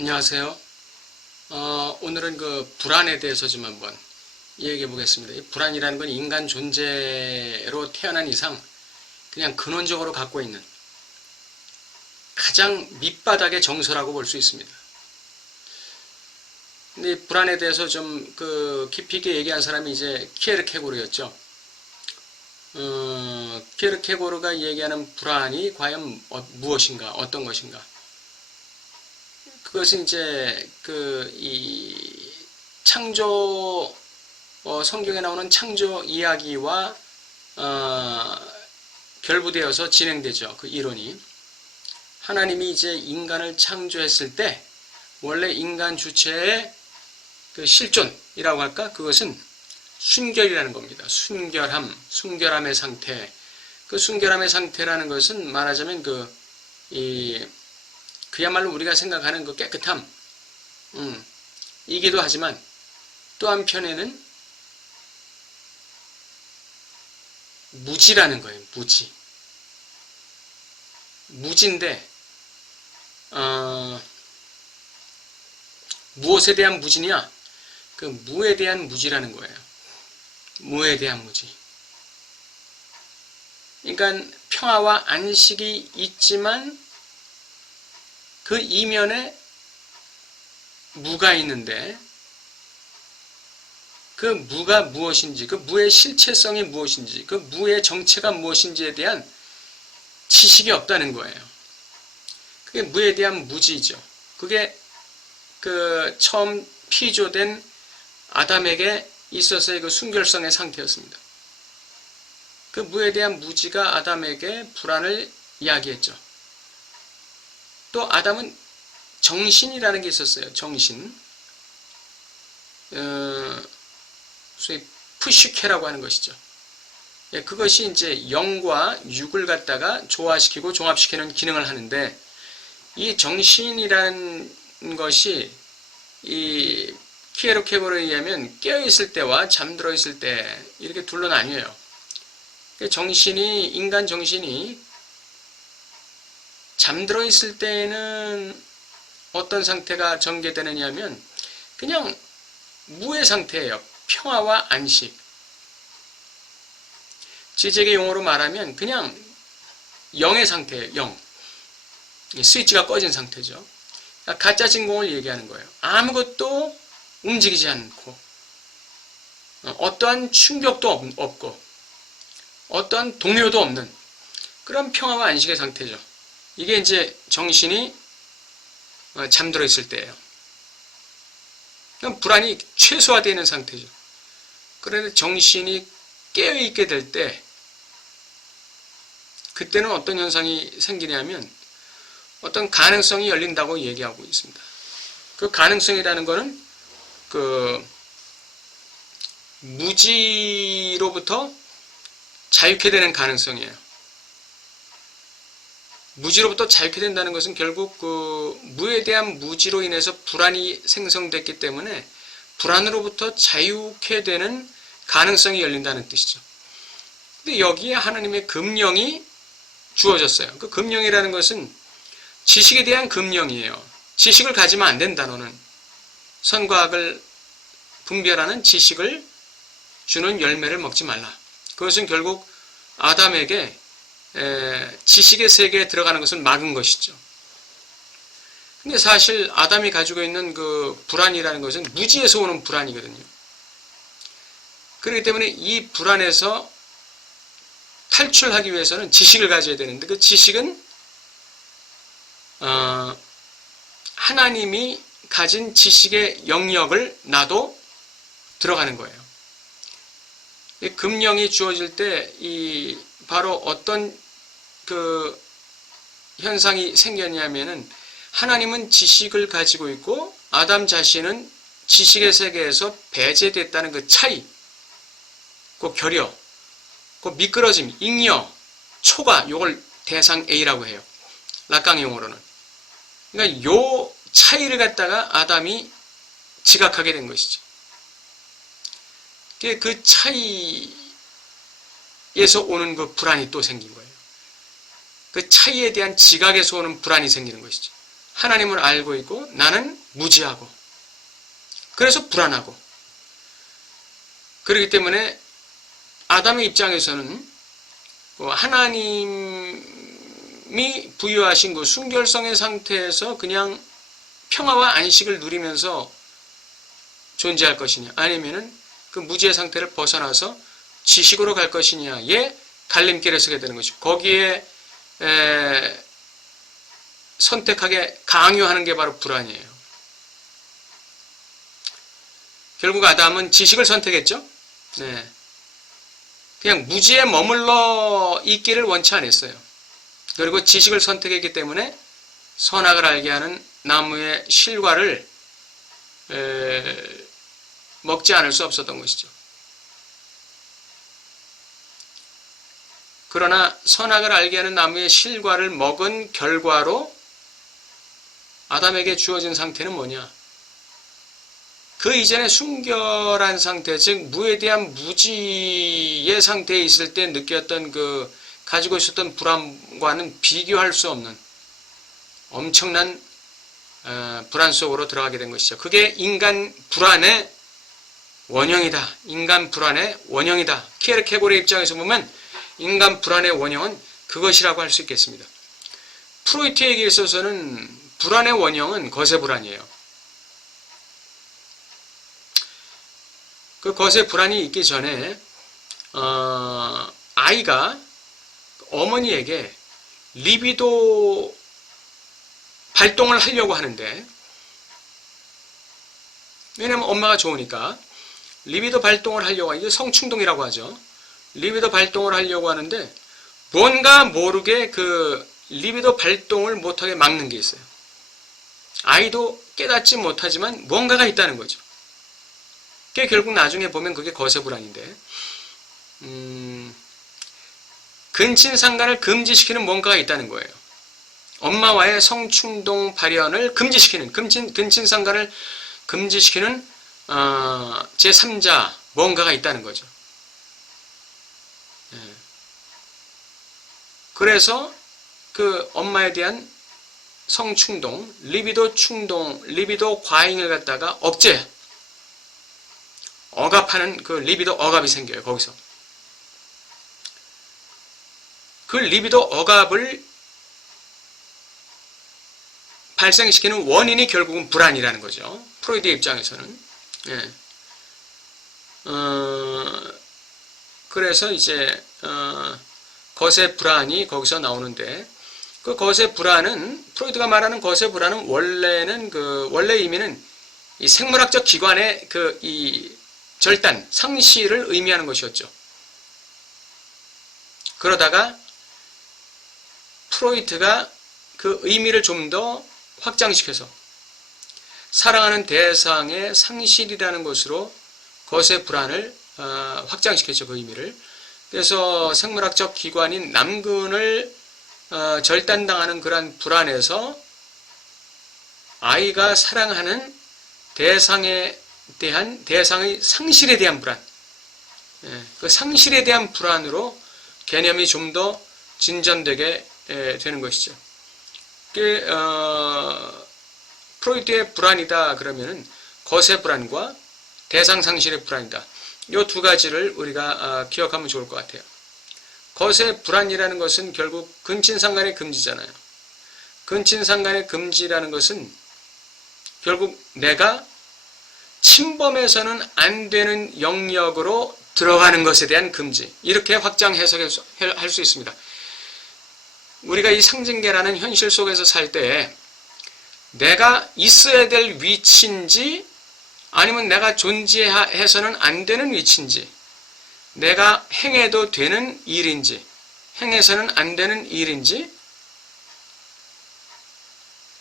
안녕하세요. 오늘은 그 불안에 대해서 좀 한번 이야기해 보겠습니다. 이 불안이라는 건 인간 존재로 태어난 이상 그냥 근원적으로 갖고 있는 가장 밑바닥의 정서라고 볼 수 있습니다. 근데 이 불안에 대해서 좀 그 깊이 있게 얘기한 사람이 이제 키에르케고르였죠. 키에르케고르가 얘기하는 불안이 과연 무엇인가, 어떤 것인가? 그것은 이제 이 창조 성경에 나오는 창조 이야기와 결부되어서 진행되죠. 그 이론이 하나님이 이제 인간을 창조했을 때 원래 인간 주체의 그 실존이라고 할까? 그것은 순결이라는 겁니다. 순결함의 상태. 그 순결함의 상태라는 것은 말하자면 그야말로 우리가 생각하는 그 깨끗함, 이기도 하지만 또 한편에는 무지라는 거예요. 무지인데 무엇에 대한 무지냐? 그 무에 대한 무지라는 거예요. 무에 대한 무지. 그러니까 평화와 안식이 있지만 그 이면에 무가 있는데 그 무가 무엇인지, 그 무의 실체성이 무엇인지, 그 무의 정체가 무엇인지에 대한 지식이 없다는 거예요. 그게 무에 대한 무지죠. 그게 그 처음 피조된 아담에게 있어서의 그 순결성의 상태였습니다. 그 무에 대한 무지가 아담에게 불안을 이야기했죠. 또 아담은 정신이라는 게 있었어요. 정신. 소위 푸시케라고 하는 것이죠. 그것이 이제 영과 육을 갖다가 조화시키고 종합시키는 기능을 하는데 이 정신이라는 것이 이 키에르케고르에 의하면 깨어있을 때와 잠들어 있을 때 이렇게 둘로 나뉘어요. 인간 정신이 잠들어 있을 때에는 어떤 상태가 전개되느냐 하면 그냥 무의 상태예요. 평화와 안식. 지적의 용어로 말하면 그냥 영의 상태예요. 영. 스위치가 꺼진 상태죠. 가짜 진공을 얘기하는 거예요. 아무것도 움직이지 않고 어떠한 충격도 없고 어떠한 동요도 없는 그런 평화와 안식의 상태죠. 이게 이제 정신이 잠들어 있을 때예요. 그냥 불안이 최소화되어 있는 상태죠. 그런데 정신이 깨어있게 될 때 그때는 어떤 현상이 생기냐면 어떤 가능성이 열린다고 얘기하고 있습니다. 그 가능성이라는 거는 그 무지로부터 자유케 되는 가능성이에요. 무지로부터 자유케 된다는 것은 결국 그 무에 대한 무지로 인해서 불안이 생성됐기 때문에 불안으로부터 자유케 되는 가능성이 열린다는 뜻이죠. 근데 여기에 하나님의 금령이 주어졌어요. 그 금령이라는 것은 지식에 대한 금령이에요. 지식을 가지면 안 된다, 너는. 선과 악을 분별하는 지식을 주는 열매를 먹지 말라. 그것은 결국 아담에게 지식의 세계에 들어가는 것을 막은 것이죠. 근데 사실 아담이 가지고 있는 그 불안이라는 것은 무지에서 오는 불안이거든요. 그렇기 때문에 이 불안에서 탈출하기 위해서는 지식을 가져야 되는데 그 지식은 하나님이 가진 지식의 영역을 나도 들어가는 거예요. 이 금령이 주어질 때 바로 어떤 그 현상이 생겼냐면은 하나님은 지식을 가지고 있고 아담 자신은 지식의 세계에서 배제됐다는 그 차이, 그 결여, 그 미끄러짐, 잉여, 초과, 요걸 대상 A라고 해요. 락강 용어로는. 그러니까 요 차이를 갖다가 아담이 지각하게 된 것이죠. 그 차이에서 오는 그 불안이 또 생긴 거예요. 그 차이에 대한 지각에서 오는 불안이 생기는 것이죠. 하나님을 알고 있고 나는 무지하고 그래서 불안하고 그렇기 때문에 아담의 입장에서는 하나님이 부여하신 그 순결성의 상태에서 그냥 평화와 안식을 누리면서 존재할 것이냐 아니면은 그 무지의 상태를 벗어나서 지식으로 갈 것이냐의 갈림길에 서게 되는 것이고 거기에 선택하게 강요하는 게 바로 불안이에요. 결국 아담은 지식을 선택했죠. 네. 그냥 무지에 머물러 있기를 원치 않았어요. 그리고 지식을 선택했기 때문에 선악을 알게 하는 나무의 실과를 먹지 않을 수 없었던 것이죠. 그러나 선악을 알게 하는 나무의 실과를 먹은 결과로 아담에게 주어진 상태는 뭐냐? 그 이전에 순결한 상태, 즉 무에 대한 무지의 상태에 있을 때 느꼈던 그 가지고 있었던 불안과는 비교할 수 없는 엄청난 불안 속으로 들어가게 된 것이죠. 그게 인간 불안의 원형이다. 인간 불안의 원형이다. 키에르케고르의 입장에서 보면 인간 불안의 원형은 그것이라고 할 수 있겠습니다. 프로이트에게 있어서는 불안의 원형은 거세 불안이에요. 그 거세 불안이 있기 전에 아이가 어머니에게 리비도 발동을 하려고 하는데 왜냐하면 엄마가 좋으니까 리비도 발동을 하려고 이게 성충동이라고 하죠. 리비도 발동을 하려고 하는데 뭔가 모르게 그 리비도 발동을 못하게 막는 게 있어요. 아이도 깨닫지 못하지만 뭔가가 있다는 거죠. 그게 결국 나중에 보면 그게 거세불안인데 근친상간을 금지시키는 뭔가가 있다는 거예요. 엄마와의 성충동 발현을 금지시키는 근친상간을 금지시키는 제3자 뭔가가 있다는 거죠. 그래서 그 엄마에 대한 성충동, 리비도 충동, 리비도 과잉을 갖다가 억압하는 그 리비도 억압이 생겨요. 거기서. 그 리비도 억압을 발생시키는 원인이 결국은 불안이라는 거죠. 프로이드의 입장에서는. 예. 그래서 이제 거세 불안이 거기서 나오는데 그 거세 불안은 프로이드가 말하는 거세 불안은 원래는 원래 의미는 이 생물학적 기관의 이 절단, 상실을 의미하는 것이었죠. 그러다가 프로이트가 그 의미를 좀 더 확장시켜서 사랑하는 대상의 상실이라는 것으로 거세 불안을 확장시켰죠. 그 의미를. 그래서 생물학적 기관인 남근을 절단당하는 그러한 불안에서 아이가 사랑하는 대상의 상실에 대한 불안, 그 상실에 대한 불안으로 개념이 좀 더 진전되게 되는 것이죠. 프로이트의 불안이다 그러면은 거세 불안과 대상 상실의 불안이다. 이 두 가지를 우리가 기억하면 좋을 것 같아요. 거세 불안이라는 것은 결국 근친상간의 금지잖아요. 근친상간의 금지라는 것은 결국 내가 침범해서는 안 되는 영역으로 들어가는 것에 대한 금지. 이렇게 확장 해석할 수 있습니다. 우리가 이 상징계라는 현실 속에서 살 때 내가 있어야 될 위치인지 아니면 내가 존재해서는 안 되는 위치인지 내가 행해도 되는 일인지 행해서는 안 되는 일인지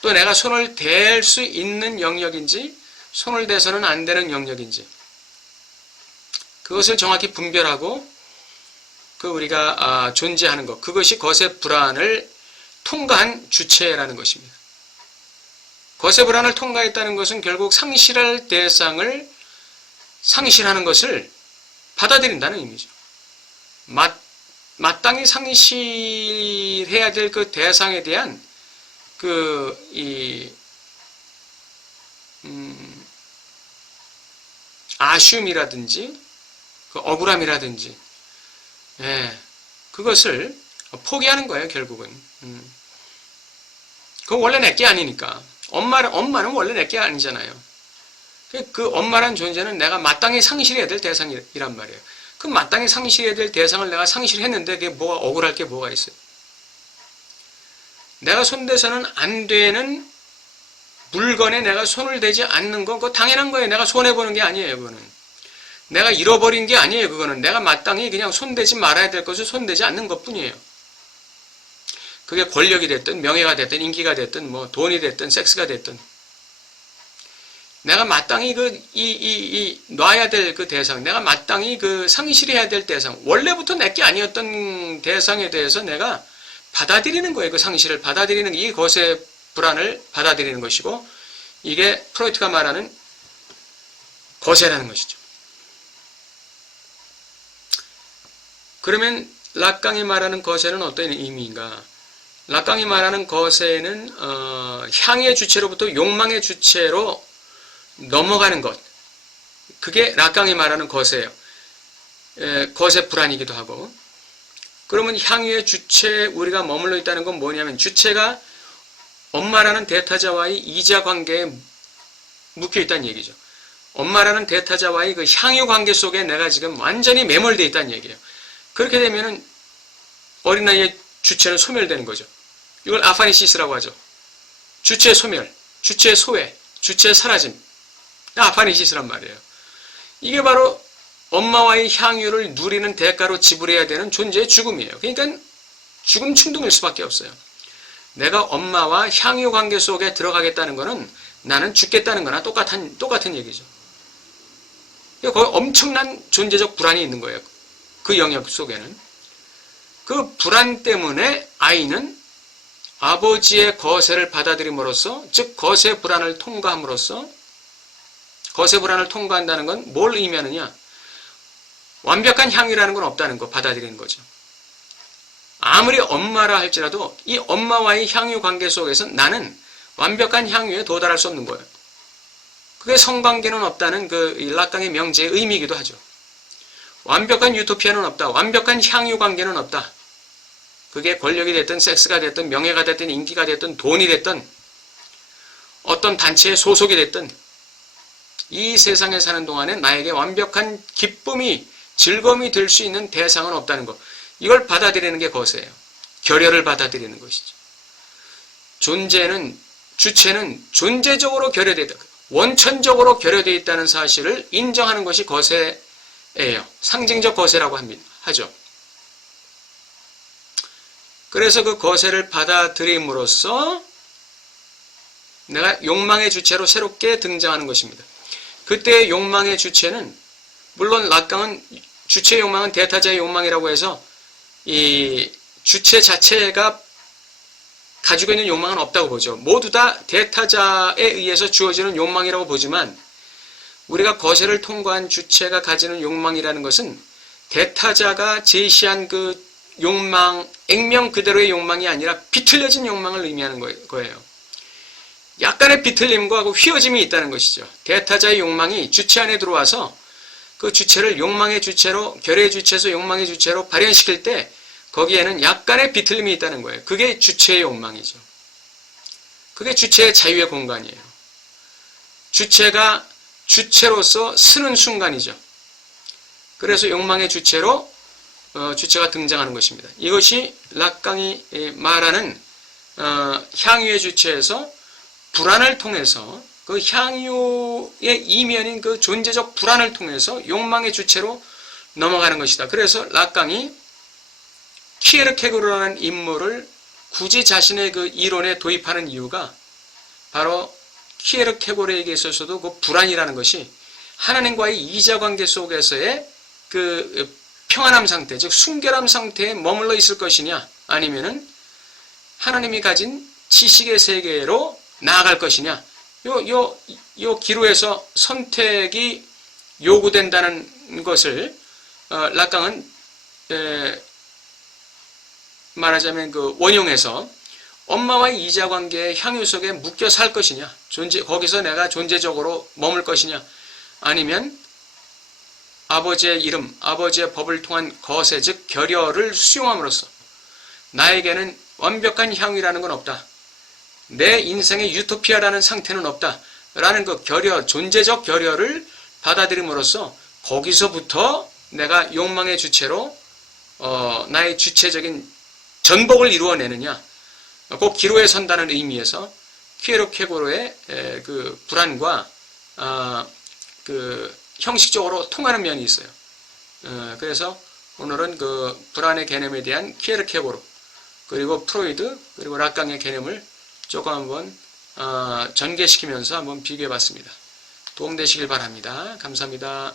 또 내가 손을 댈 수 있는 영역인지 손을 대서는 안 되는 영역인지 그것을 정확히 분별하고 우리가 존재하는 것 그것이 거세 불안을 통과한 주체라는 것입니다. 거세 불안을 통과했다는 것은 결국 상실할 대상을 상실하는 것을 받아들인다는 의미죠. 마땅히 상실해야 될 그 대상에 대한 아쉬움이라든지 그 억울함이라든지, 예, 그것을 포기하는 거예요, 결국은. 그건 원래 내게 아니니까. 엄마는 원래 내게 아니잖아요. 그 엄마란 존재는 내가 마땅히 상실해야 될 대상이란 말이에요. 그 마땅히 상실해야 될 대상을 내가 상실했는데 그게 뭐가 억울할 게 뭐가 있어요? 내가 손대서는 안 되는 물건에 내가 손을 대지 않는 거, 그거 당연한 거예요. 내가 손해보는 게 아니에요, 그거는. 내가 잃어버린 게 아니에요, 그거는. 내가 마땅히 그냥 손대지 말아야 될 것을 손대지 않는 것 뿐이에요. 그게 권력이 됐든, 명예가 됐든, 인기가 됐든, 뭐, 돈이 됐든, 섹스가 됐든. 내가 마땅히 놔야 될 그 대상, 내가 마땅히 상실해야 될 대상, 원래부터 내게 아니었던 대상에 대해서 내가 받아들이는 거예요. 그 상실을 받아들이는, 이 것의 불안을 받아들이는 것이고, 이게 프로이트가 말하는 거세라는 것이죠. 그러면 락강이 말하는 거세는 어떤 의미인가? 락강이 말하는 거세는 향의 주체로부터 욕망의 주체로 넘어가는 것, 그게 락강이 말하는 거세예요. 거세 불안이기도 하고. 그러면 향유의 주체에 우리가 머물러 있다는 건 뭐냐면, 주체가 엄마라는 대타자와의 이자 관계에 묶여 있다는 얘기죠. 엄마라는 대타자와의 그 향유 관계 속에 내가 지금 완전히 매몰되어 있다는 얘기예요. 그렇게 되면은 어린아이의 주체는 소멸되는 거죠. 이걸 아파니시스라고 하죠. 주체의 소멸, 주체의 소외, 주체의 사라짐. 아파니시스란 말이에요. 이게 바로 엄마와의 향유를 누리는 대가로 지불해야 되는 존재의 죽음이에요. 그러니까 죽음 충동일 수밖에 없어요. 내가 엄마와 향유 관계 속에 들어가겠다는 것은 나는 죽겠다는 거나 똑같은 얘기죠. 거기 엄청난 존재적 불안이 있는 거예요. 그 영역 속에는. 그 불안 때문에 아이는 아버지의 거세를 받아들임으로써, 즉 거세 불안을 통과함으로써, 거세 불안을 통과한다는 건 뭘 의미하느냐? 완벽한 향유라는 건 없다는 거 받아들이는 거죠. 아무리 엄마라 할지라도 이 엄마와의 향유 관계 속에서 나는 완벽한 향유에 도달할 수 없는 거예요. 그게 성관계는 없다는 그 락강의 명제의 의미이기도 하죠. 완벽한 유토피아는 없다. 완벽한 향유 관계는 없다. 그게 권력이 됐든 섹스가 됐든 명예가 됐든 인기가 됐든 돈이 됐든 어떤 단체에 소속이 됐든 이 세상에 사는 동안에 나에게 완벽한 기쁨이, 즐거움이 될 수 있는 대상은 없다는 것. 이걸 받아들이는 게 거세예요. 결여를 받아들이는 것이죠. 주체는 존재적으로 결여되어 있다. 원천적으로 결여되어 있다는 사실을 인정하는 것이 거세예요. 상징적 거세라고 하죠. 그래서 그 거세를 받아들임으로써 내가 욕망의 주체로 새롭게 등장하는 것입니다. 그때의 욕망의 주체는, 물론 락강은 주체의 욕망은 대타자의 욕망이라고 해서 이 주체 자체가 가지고 있는 욕망은 없다고 보죠. 모두 다 대타자에 의해서 주어지는 욕망이라고 보지만, 우리가 거세를 통과한 주체가 가지는 욕망이라는 것은 대타자가 제시한 그 욕망, 액면 그대로의 욕망이 아니라 비틀려진 욕망을 의미하는 거예요. 약간의 비틀림과 휘어짐이 있다는 것이죠. 대타자의 욕망이 주체 안에 들어와서 그 주체를 욕망의 주체로, 결의 주체에서 욕망의 주체로 발현시킬 때 거기에는 약간의 비틀림이 있다는 거예요. 그게 주체의 욕망이죠. 그게 주체의 자유의 공간이에요. 주체가 주체로서 쓰는 순간이죠. 그래서 욕망의 주체로 주체가 등장하는 것입니다. 이것이 락강이 말하는 향유의 주체에서 불안을 통해서, 그 향유의 이면인 그 존재적 불안을 통해서 욕망의 주체로 넘어가는 것이다. 그래서 락강이 키에르케고르라는 인물을 굳이 자신의 그 이론에 도입하는 이유가 바로 키에르케고르에게 있어서도 그 불안이라는 것이 하나님과의 이자관계 속에서의 그 평안함 상태, 즉 순결함 상태에 머물러 있을 것이냐, 아니면은 하나님이 가진 지식의 세계로 나아갈 것이냐, 요 기로에서 선택이 요구된다는 것을 락강은 말하자면 그 원용해서 엄마와의 이자관계의 향유 속에 묶여 살 것이냐, 거기서 내가 존재적으로 머물 것이냐, 아니면 아버지의 이름, 아버지의 법을 통한 거세, 즉 결여를 수용함으로써 나에게는 완벽한 향유라는 건 없다, 내 인생의 유토피아라는 상태는 없다 라는 그 결여, 존재적 결여를 받아들임으로써 거기서부터 내가 욕망의 주체로 나의 주체적인 전복을 이루어내느냐, 꼭 기로에 선다는 의미에서 키에르케고르의 그 불안과 그 형식적으로 통하는 면이 있어요. 그래서 오늘은 그 불안의 개념에 대한 키에르케고르, 그리고 프로이드, 그리고 락강의 개념을 조금 한번 전개시키면서 한번 비교해 봤습니다. 도움되시길 바랍니다. 감사합니다.